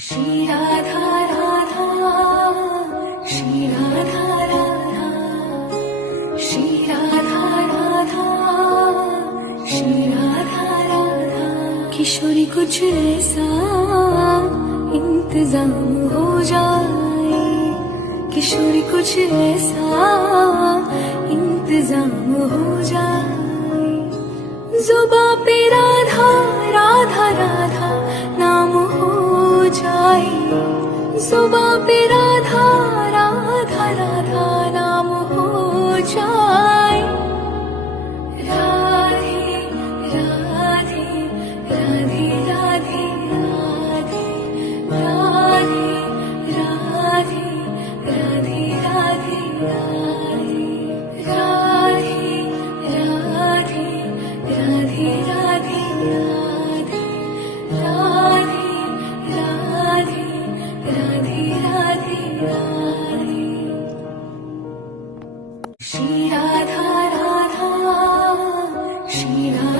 श्री राधा राधा, श्री राधा राधा, श्री राधा राधा, श्री राधा राधा। किशोरी कुछ ऐसा इंतजाम हो जाए, किशोरी कुछ ऐसा इंतजाम हो जाए। जुबां पे राधा राधा राधा नाम हो जाए, जुबां पे राधा राधा राधा नाम हो जाए। राधे राधे राधे राधे राधे, राधे राधे राधे राधे राधे, राधे राधे राधे राधे राधे, राधे राधे राधे राधे राधे। श्री राधा राधा, श्री राधा